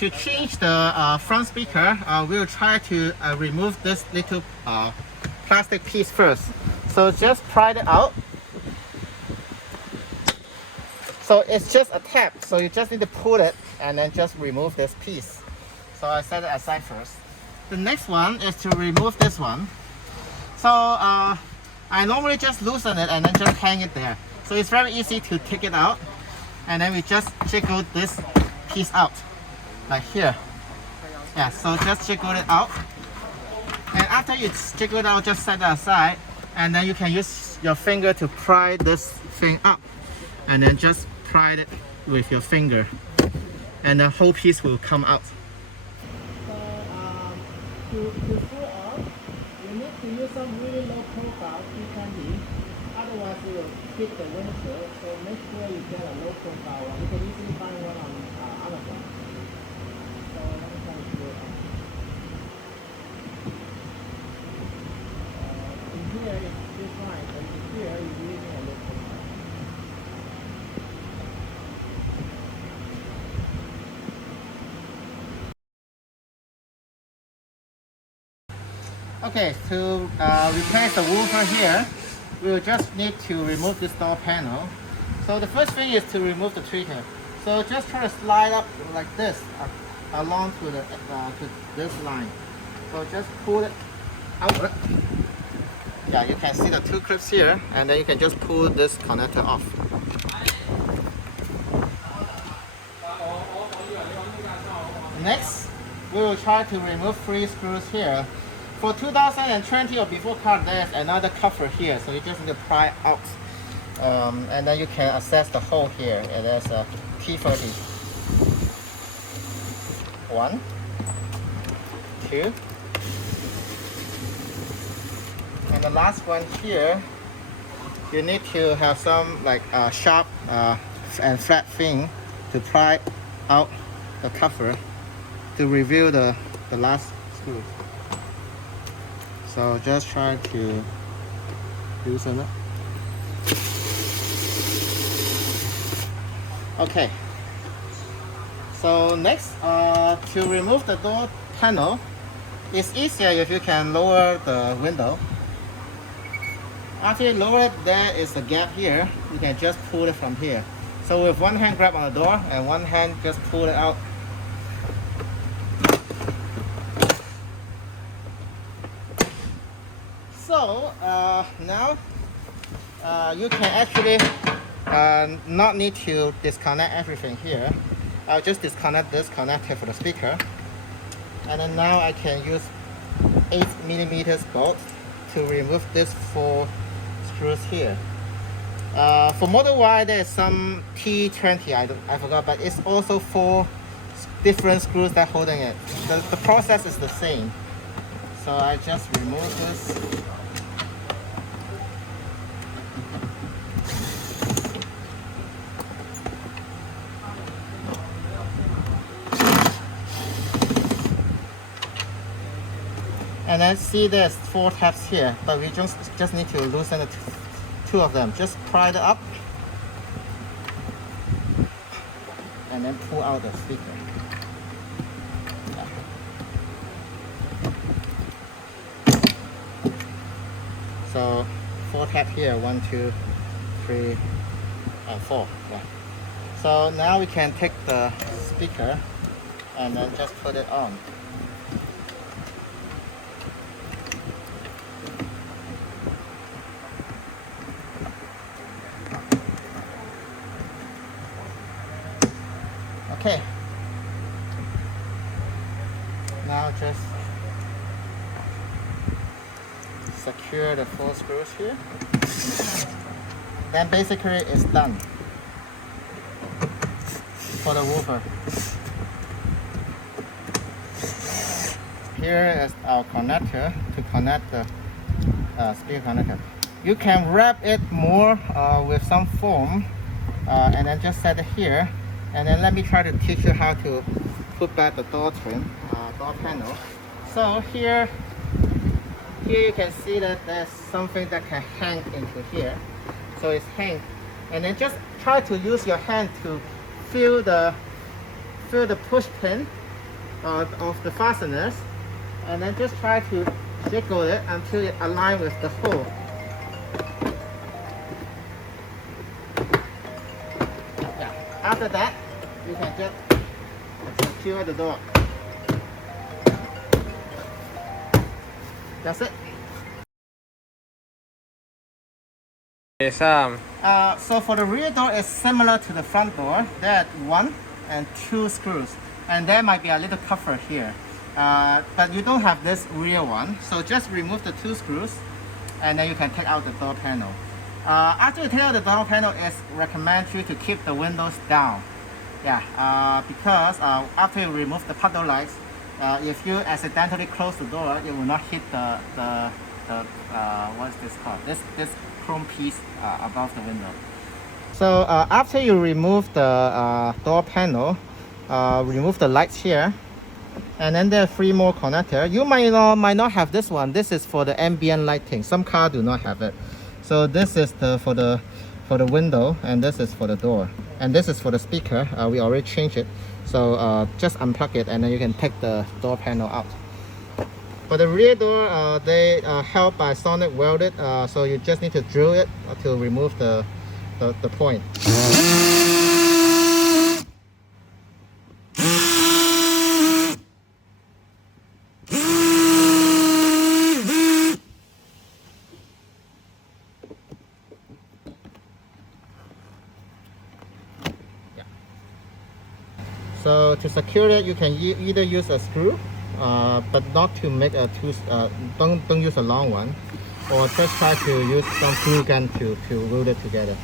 to change the front speaker, we'll try to remove this little plastic piece first. So just pry it out. So it's just a tap, so you just need to pull it and then just remove this piece. So I set it aside first. The next one is to remove this one. So I normally just loosen it and then just hang it there. So it's very easy to take it out. And then we just jiggle this piece out, like here. Yeah, so just jiggle it out. And after you jiggle it out, just set it aside. And then you can use your finger to pry this thing up. And then just pry it with your finger. And the whole piece will come out. So to pull off, you need to use some really low profile T20. Otherwise it will hit the windshield. So make sure you get a low profile one. You can easily find one on Amazon. So let me try to pull it off. In here it's still fine, but in here you're using a low profile. Okay, to replace the woofer here, we will just need to remove this door panel. So the first thing is to remove the tweeter. So just try to slide up like this along to this line. So just pull it outward. Yeah, you can see the two clips here, and then you can just pull this connector off. Next, we will try to remove 3 screws here. For 2020 or before car, there's another cover here, so you just need to pry out. And then you can access the hole here, and there's a T30. 1, 2. And the last one here, you need to have some like sharp and flat thing to pry out the cover to reveal the last screw. So just try to loosen it. Okay. So next, to remove the door panel, it's easier if you can lower the window. After you lower it, there is a gap here. You can just pull it from here. So with one hand grab on the door and one hand just pull it out. So now you can actually not need to disconnect everything here. I'll just disconnect this connector for the speaker. And then now I can use 8mm bolt to remove this 4 screws here. For Model Y, there is some T20, I forgot, but it's also 4 different screws that holding it. The process is the same. So I just remove this. And then see there's 4 tabs here, but we just need to loosen the 2 of them. Just pry it up and then pull out the speaker. So 4 tabs here, 1, 2, 3, and 4. Yeah. So now we can take the speaker and then just put it on. Okay. Now just secure the 4 screws here. Then basically it's done for the woofer. Here is our connector to connect the speaker connector. You can wrap it more with some foam and then just set it here. And then let me try to teach you how to put back the door trim, door panel. So here you can see that there's something that can hang into here. So it's hang. And then just try to use your hand to feel the push pin of the fasteners, and then just try to jiggle it until it aligns with the hole. Yeah. After that, you can just secure the door. That's it. So for the rear door, it's similar to the front door. There are 1 and 2 screws, and there might be a little cover here. But you don't have this rear one, so just remove the 2 screws, and then you can take out the door panel. After you take out the door panel, it's recommended to keep the windows down. Yeah, because after you remove the puddle lights, if you accidentally close the door, it will not hit the what is this called? This chrome piece above the window. So after you remove the door panel, remove the lights here, and then there are 3 more connectors. You might not have this one. This is for the ambient lighting. Some cars do not have it. So this is for the window, and this is for the door, and this is for the speaker. We already changed it. So just unplug it, and then you can take the door panel out. For the rear door, they help by sonic welded, so you just need to drill it to remove the point. So to secure it, you can either use a screw, but not to make a don't use a long one, or just try to use some glue gun to glue it together.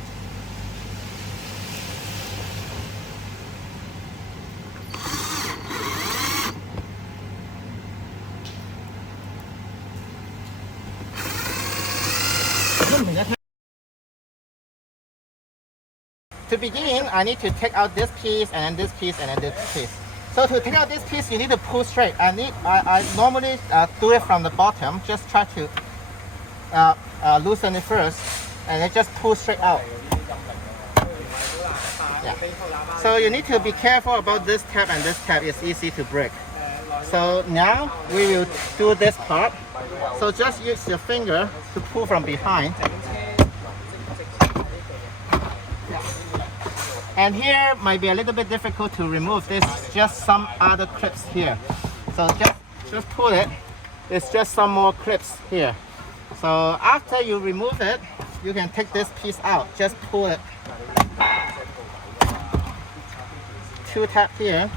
To begin, I need to take out this piece, and then this piece, and then this piece. So to take out this piece, you need to pull straight. I normally do it from the bottom. Just try to loosen it first, and then just pull straight out. Yeah. So you need to be careful about this tab and this tab. It's easy to break. So now we will do this part. So just use your finger to pull from behind. And here might be a little bit difficult to remove. There's just some other clips here. So just pull it. It's just some more clips here. So after you remove it, you can take this piece out. Just pull it. 2 tap here.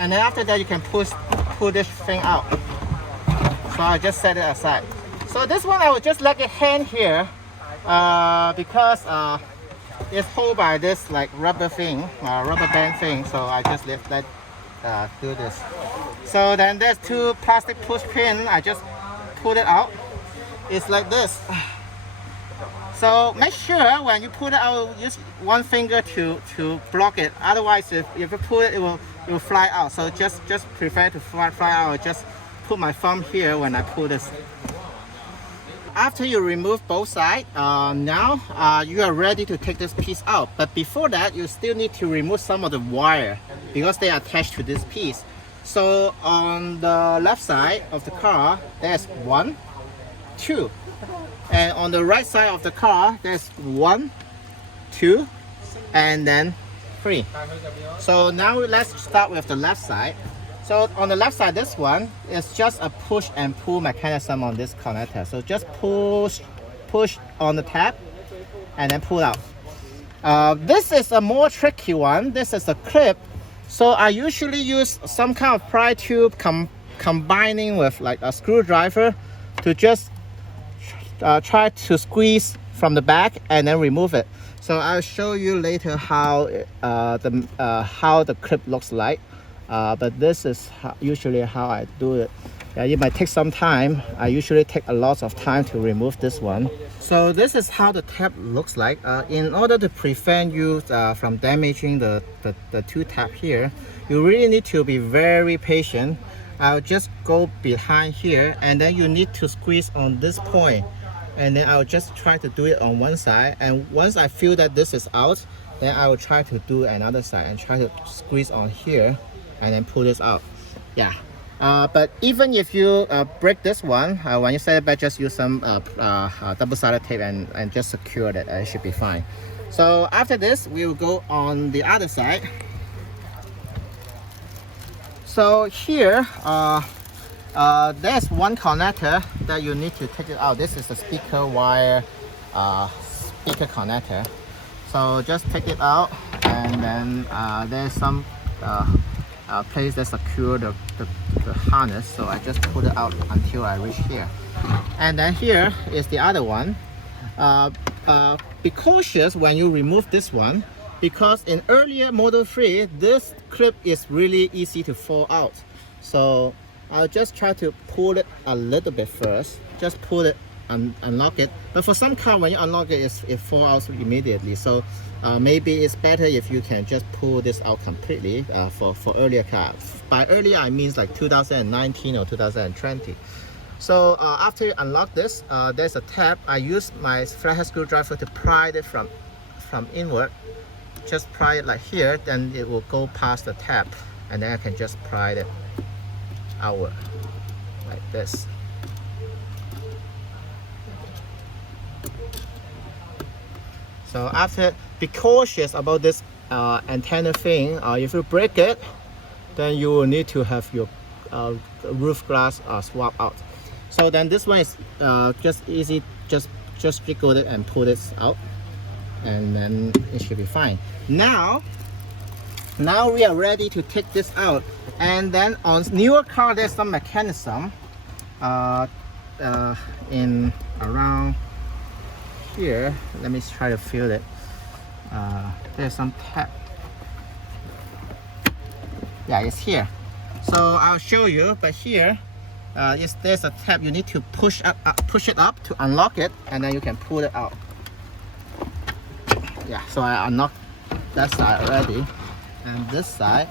And then after that, you can pull this thing out. So I just set it aside. So this one, I will just let it hang here because it's held by this like rubber thing, rubber band thing. So I just let do this. So then there's 2 plastic push pin. I just pull it out. It's like this. So make sure when you pull it out, use 1 finger to block it. Otherwise, if you pull it, it will fly out. So just prefer to fly out. Just put my thumb here when I pull this. After you remove both sides, now you are ready to take this piece out. But before that, you still need to remove some of the wire because they are attached to this piece. So on the left side of the car, there's 1, 2. And on the right side of the car, there's 1, 2, and then 3. So now let's start with the left side. So on the left side, this one is just a push and pull mechanism on this connector. So just push on the tab and then pull out. This is a more tricky one. This is a clip. So I usually use some kind of pry tube combining with like a screwdriver to just try to squeeze from the back and then remove it. So I'll show you later how the clip looks like. But this is usually how I do it. It might take some time. I usually take a lot of time to remove this one. So this is how the tab looks like. In order to prevent you from damaging the 2 tab here, you really need to be very patient. I'll just go behind here, and then you need to squeeze on this point. And then I'll just try to do it on one side. And once I feel that this is out, then I will try to do another side and try to squeeze on here and then pull this out. Yeah. But even if you break this one, when you set it back, just use some double-sided tape and just secure it. It should be fine. So after this, we will go on the other side. So here, there's one connector that you need to take it out. This is the speaker wire speaker connector. So just take it out, and then there's some place that secure the harness. So I just pull it out until I reach here. And then here is the other one. Be cautious when you remove this one, because in earlier Model 3, this clip is really easy to fall out. So I'll just try to pull it a little bit first. Just pull it and unlock it. But for some car, when you unlock it, it falls out immediately. So maybe it's better if you can just pull this out completely for earlier cars. By earlier, I mean like 2019 or 2020. So after you unlock this, there's a tab. I use my flathead screwdriver to pry it from inward. Just pry it like here, then it will go past the tab, and then I can just pry it outward like this. So after, be cautious about this antenna thing. If you break it, then you will need to have your roof glass swap out. So then this one is just easy, just jiggle it and pull this out, and then it should be fine. Now we are ready to take this out. And then on newer car, there's some mechanism in around here. Let me try to feel it. There's some tab. Yeah, it's here. So I'll show you. But here, there's a tab. You need to push it up to unlock it, and then you can pull it out. Yeah. So I unlocked that side already, and this side,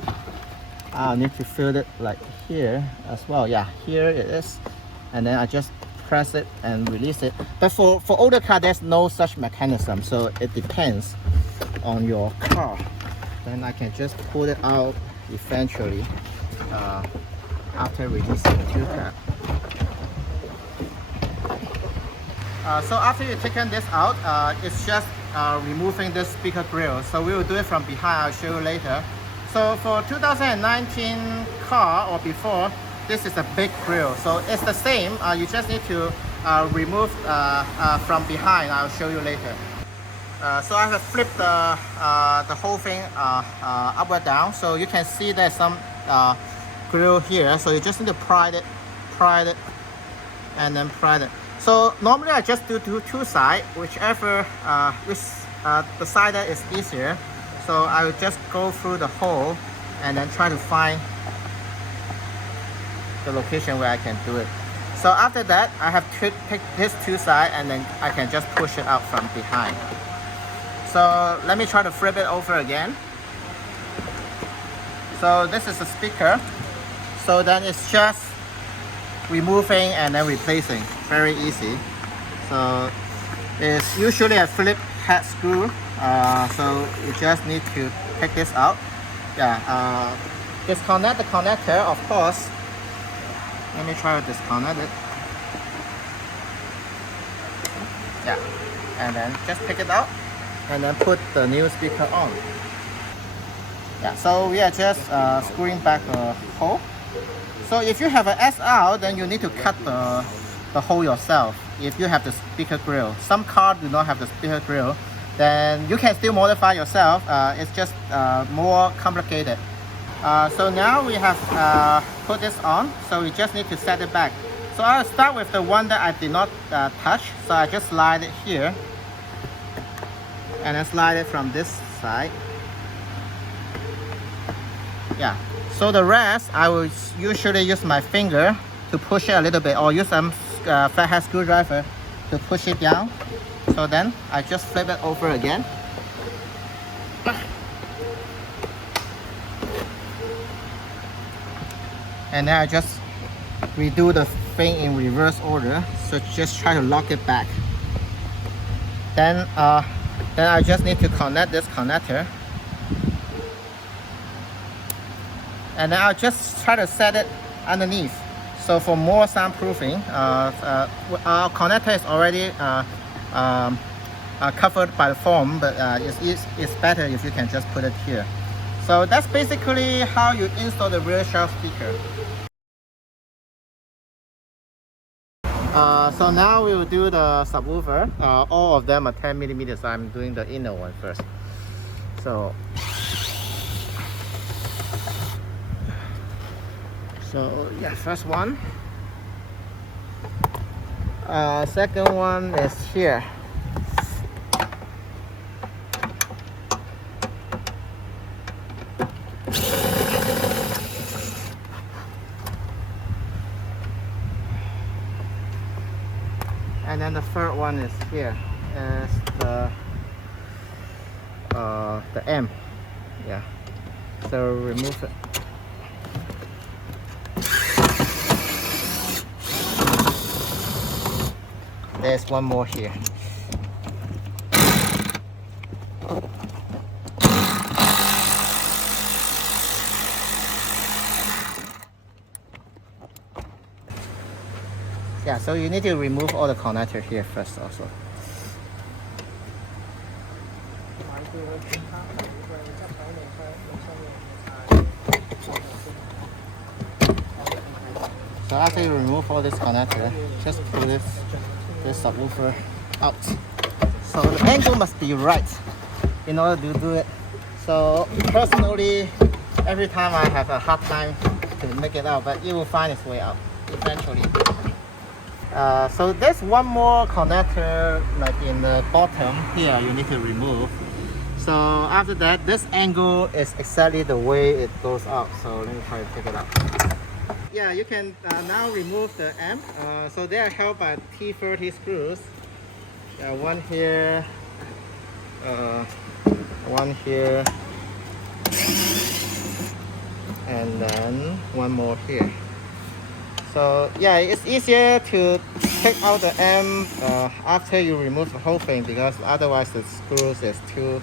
I'll need to feel it like here as well. Yeah, here it is, and then I just press it and release it. But for older car, there's no such mechanism, so it depends on your car. Then I can just pull it out eventually after releasing the tube cap. So after you've taken this out, it's just removing this speaker grill. So we will do it from behind. I'll show you later. So for 2019 car or before, this is a big grill. So it's the same. You just need to remove from behind. I'll show you later. So I have flipped the whole thing upward down. So you can see there's some grill here. So you just need to pry it, and then pry it. So normally I just do two sides, whichever the side that is easier. So I will just go through the hole and then try to find the location where I can do it. So after that, I have to pick this two sides, and then I can just push it out from behind. So let me try to flip it over again. So this is the speaker. So then it's just removing and then replacing. Very easy. So it's usually a Phillips head screw. So you just need to take this out. Yeah. Disconnect the connector, of course. Let me try to disconnect it. Yeah. And then just pick it out, and then put the new speaker on. Yeah, so we are just screwing back the hole. So if you have an SR, then you need to cut the hole yourself. If you have the speaker grill, some cars do not have the speaker grill, then you can still modify yourself. It's just more complicated. So now we have put this on, so we just need to set it back. So I'll start with the one that I did not touch. So I just slide it here, and then slide it from this side. Yeah. So the rest, I will usually use my finger to push it a little bit, or use some flathead screwdriver to push it down. So then I just flip it over again. And then I just redo the thing in reverse order. So just try to lock it back. Then I just need to connect this connector. and then I'll just try to set it underneath. So for more soundproofing, our connector is already covered by the foam, but it's better if you can just put it here. So that's basically how you install the rear shelf speaker. So now we will do the subwoofer. All of them are 10 millimeters. So I'm doing the inner one first. So yeah, first one. Second one is here. And then the third one is here, is the M. Yeah. So remove it. There's one more here. Yeah, so you need to remove all the connector here first also. So after you remove all this connector, just pull this subwoofer out. So the angle must be right in order to do it. So personally, every time I have a hard time to make it out, but it will find its way out eventually. So there's one more connector like in the bottom here you need to remove. So after that, this angle is exactly the way it goes out. So let me try to take it out. Yeah, you can now remove the amp. So they are held by T30 screws. One here, one here, and then one more here. So yeah, it's easier to take out the amp after you remove the whole thing, because otherwise the screws is too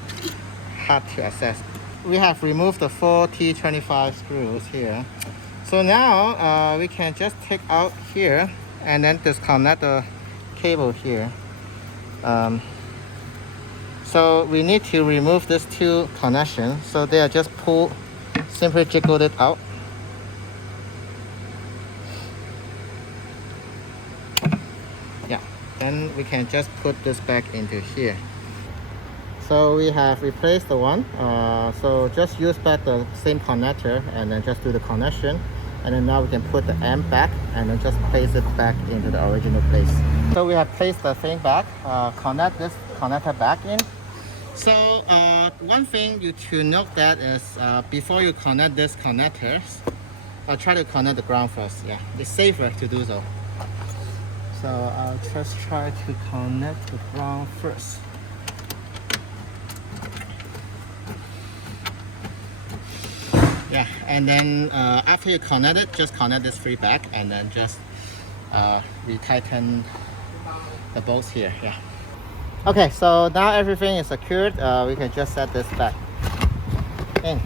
hard to access. We have removed the 4 T25 screws here. So now we can just take out here and then disconnect the cable here. So we need to remove these two connections. So they are just pulled, simply jiggle it out. Yeah, then we can just put this back into here. So we have replaced the one. So just use back the same connector and then just do the connection. And then now we can put the amp back and then just place it back into the original place. So we have placed the thing back, connect this connector back in. So one thing you should note that is before you connect this connectors, try to connect the ground first. Yeah, it's safer to do so. So I'll just try to connect the ground first. Yeah, and then after you connect it, just connect this three back and then just retighten the bolts here. Yeah. Okay, so now everything is secured. We can just set this back in.